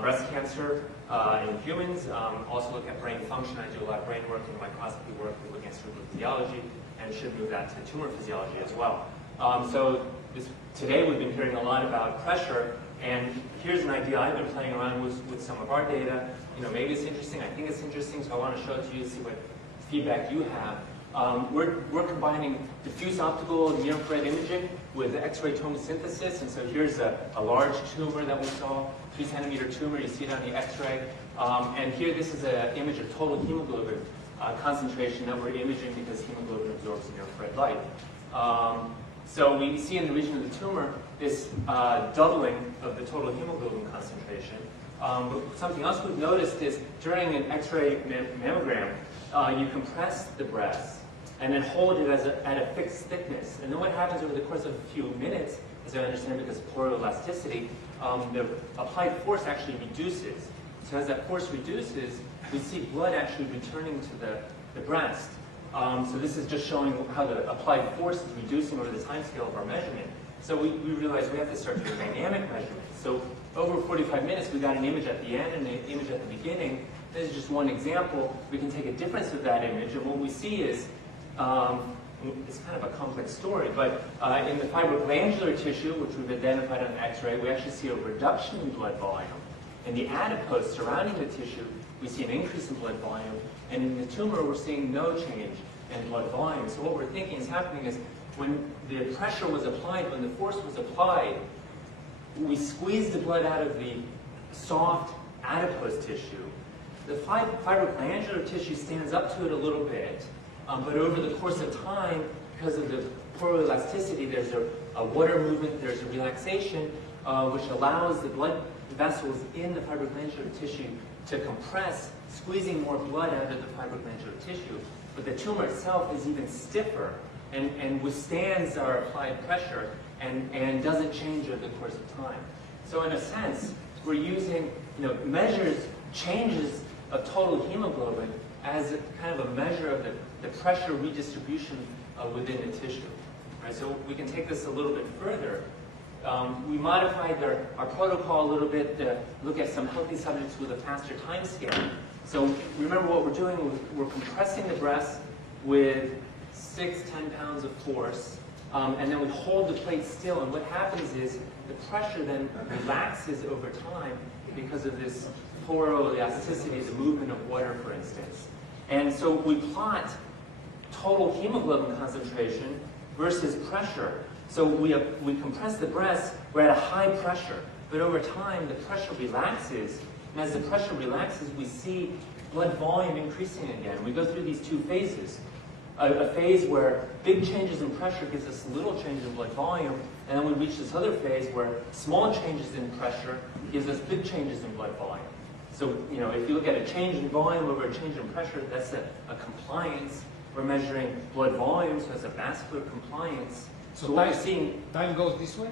breast cancer in humans. Also look at brain function. I do a lot of brain work and microscopy work. We look at cerebral physiology, and should move that to tumor physiology as well. Today we've been hearing a lot about pressure, and here's an idea I've been playing around with some of our data. Maybe it's interesting. I think it's interesting, so I want to show it to you, see what feedback you have. We're combining diffuse optical near-infrared imaging with X-ray tomosynthesis, and so here's a large tumor that we saw, 3-centimeter tumor. You see it on the X-ray, and here this is an image of total hemoglobin concentration that we're imaging because hemoglobin absorbs near-infrared light. So we see in the region of the tumor this doubling of the total hemoglobin concentration. But something else we've noticed is during an X-ray mammogram, you compress the breast and then hold it at a fixed thickness. And then what happens over the course of a few minutes, as I understand because of poroelasticity, the applied force actually reduces. So as that force reduces, we see blood actually returning to the breast. So this is just showing how the applied force is reducing over the time scale of our measurement. So we realized we have to start doing dynamic measurements. So over 45 minutes, we got an image at the end and an image at the beginning. This is just one example. We can take a difference of that image, and what we see is, it's kind of a complex story, but in the fibroglandular tissue, which we've identified on X-ray, we actually see a reduction in blood volume. In the adipose surrounding the tissue, we see an increase in blood volume, and in the tumor, we're seeing no change in blood volume. So what we're thinking is happening is when the pressure was applied, when the force was applied, we squeezed the blood out of the soft adipose tissue. The fibroglandular tissue stands up to it a little bit, but over the course of time, because of the poroelasticity, there's a water movement, there's a relaxation, which allows the blood vessels in the fibroglandular tissue to compress, squeezing more blood out of the fibroglandular tissue. But the tumor itself is even stiffer and withstands our applied pressure and doesn't change over the course of time. So in a sense, we're using changes of total hemoglobin as kind of a measure of the pressure redistribution within the tissue. Right? So we can take this a little bit further. We modified our protocol a little bit to look at some healthy subjects with a faster time scale. So remember what we're doing, we're compressing the breast with 10 pounds of force, and then we hold the plate still, and what happens is the pressure then relaxes over time because of this poroelasticity, the movement of water, for instance. And so we plot total hemoglobin concentration versus pressure. So we compress the breast, we're at a high pressure, but over time the pressure relaxes, and as the pressure relaxes, we see blood volume increasing again. We go through these two phases. A phase where big changes in pressure gives us little change in blood volume, and then we reach this other phase where small changes in pressure gives us big changes in blood volume. So, if you look at a change in volume over a change in pressure, that's a compliance. We're measuring blood volume, so that's a vascular compliance. So time goes this way?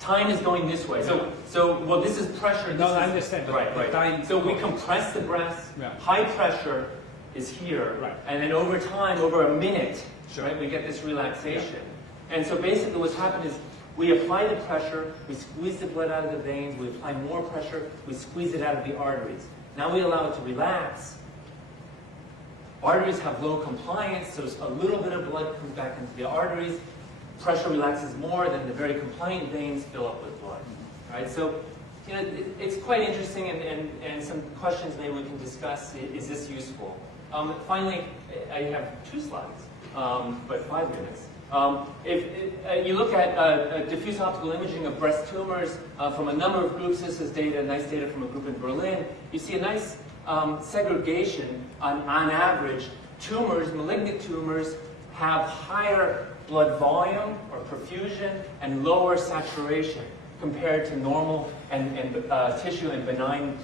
Time is going this way. Well, this is pressure. No, I understand. Right. So we compress the breast. Yeah. High pressure is here, right. And then over time, over a minute, sure. Right, we get this relaxation. Yeah. And so basically what's happened is we apply the pressure, we squeeze the blood out of the veins, we apply more pressure, we squeeze it out of the arteries. Now we allow it to relax. Arteries have low compliance, so a little bit of blood comes back into the arteries. Pressure relaxes more, then the very compliant veins fill up with blood. Right? So, it's quite interesting, and some questions maybe we can discuss. Is this useful? Finally, I have 2 slides, but 5 minutes. If you look at diffuse optical imaging of breast tumors from a number of groups, this is nice data from a group in Berlin. You see a nice segregation on average. Malignant tumors have higher blood volume or perfusion and lower saturation compared to normal and tissue and benign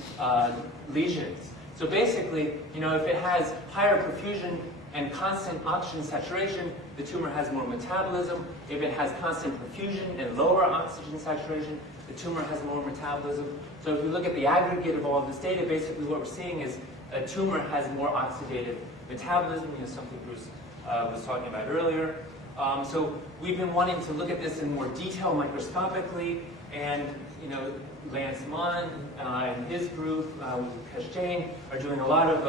lesions. So basically, if it has higher perfusion and constant oxygen saturation, the tumor has more metabolism. If it has constant perfusion and lower oxygen saturation, the tumor has more metabolism. So if you look at the aggregate of all of this data, basically what we're seeing is a tumor has more oxidative metabolism, something Bruce was talking about earlier. So we've been wanting to look at this in more detail microscopically, and Lance Mon and his group with Kashtain are doing a lot of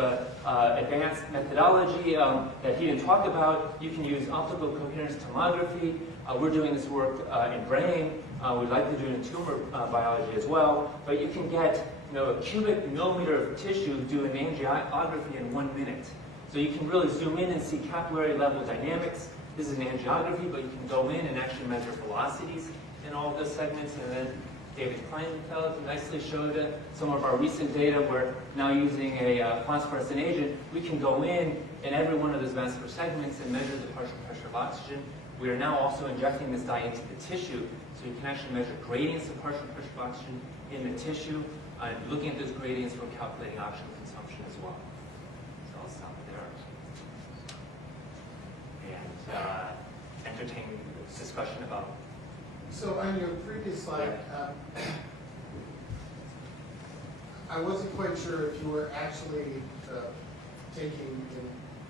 advanced methodology that he didn't talk about. You can use optical coherence tomography. We're doing this work in brain. We'd like to do it in tumor biology as well. But you can get a cubic millimeter of tissue, do an angiography in 1 minute. So you can really zoom in and see capillary level dynamics. This is an angiography, but you can go in and actually measure velocities in all of those segments. And then David Kleinfeld nicely showed some of our recent data where now using a phosphorescent agent, we can go in every one of those vascular segments and measure the partial pressure of oxygen. We are now also injecting this dye into the tissue, so you can actually measure gradients of partial pressure of oxygen in the tissue, and looking at those gradients, we're calculating oxygen consumption as well. So I'll stop there and entertain discussion about. So on your previous slide, I wasn't quite sure if you were actually taking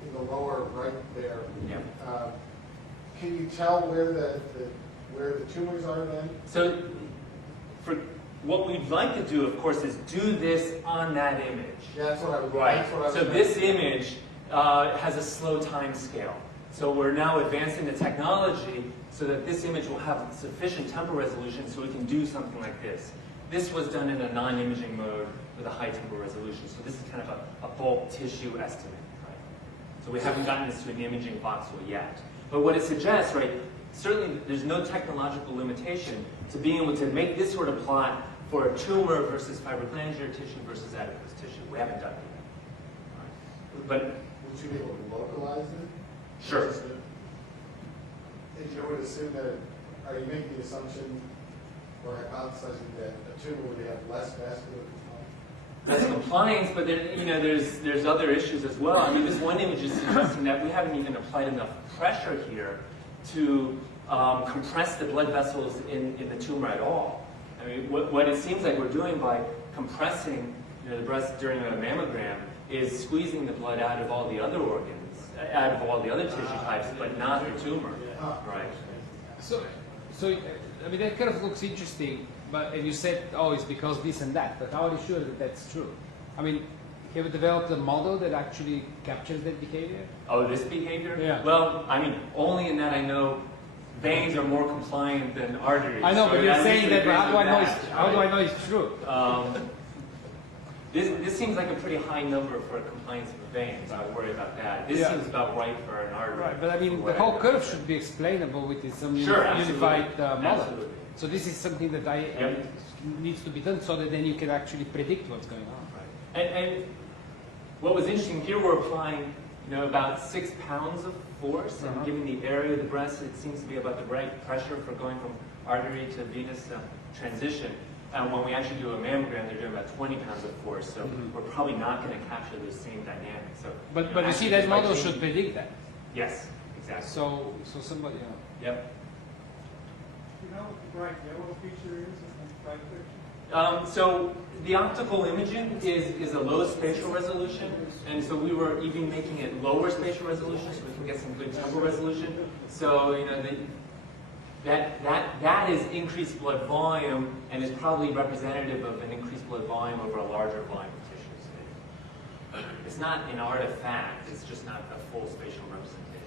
in the lower right there. Yeah. Can you tell where the tumors are then? So for what we'd like to do, of course, is do this on that image. Yeah, that's what I was. Right. That's what I was So this image has a slow time scale. So we're now advancing the technology so that this image will have sufficient temporal resolution so we can do something like this. This was done in a non-imaging mode with a high temporal resolution. So this is kind of a bulk tissue estimate, right? So we haven't gotten this to an imaging voxel yet. But what it suggests, right, certainly there's no technological limitation to being able to make this sort of plot for a tumor versus fibroglandular tissue versus adipose tissue. We haven't done it. Right. But would you be able to localize it? sure. If you would assume that, are you making the assumption or hypothesizing that a tumor would have less vascular compliance? Less compliance, but there's other issues as well. I mean, this one image is suggesting that we haven't even applied enough pressure here to compress the blood vessels in the tumor at all. I mean, what it seems like we're doing by compressing the breast during a mammogram is squeezing the blood out of all the other organs, out of all the other tissue types, but not the tumor. Right. So I mean, that kind of looks interesting, but and you said, oh, it's because this and that, but how are you sure that that's true? I mean, have you developed a model that actually captures that behavior? Oh, this behavior? Yeah. Well, I mean, only in that I know veins are more compliant than arteries. I know, so but you're at saying least that, but how do I know that, how do I know it's true? This seems like a pretty high number for compliance of veins. I would worry about that. This seems about right for an artery. Right, but I mean, the whole curve should be explainable with some unified model. Absolutely. So this is something that needs to be done so that then you can actually predict what's going on. Right. And what was interesting here, we're applying about 6 pounds of force, and given the area of the breast, it seems to be about the right pressure for going from artery to venous transition. And when we actually do a mammogram, they're doing about 20 pounds of force, so we're probably not going to capture the same dynamics. So, But you see, that model should predict that. Yes, exactly. So somebody. Yep. Do you know what the bright yellow feature is in the bright picture? So the optical imaging is a low spatial resolution, and so we were even making it lower spatial resolution so we can get some good temporal resolution. So that is increased blood volume and is probably representative of an increased blood volume over a larger volume of tissues. It's not an artifact, it's just not a full spatial representation.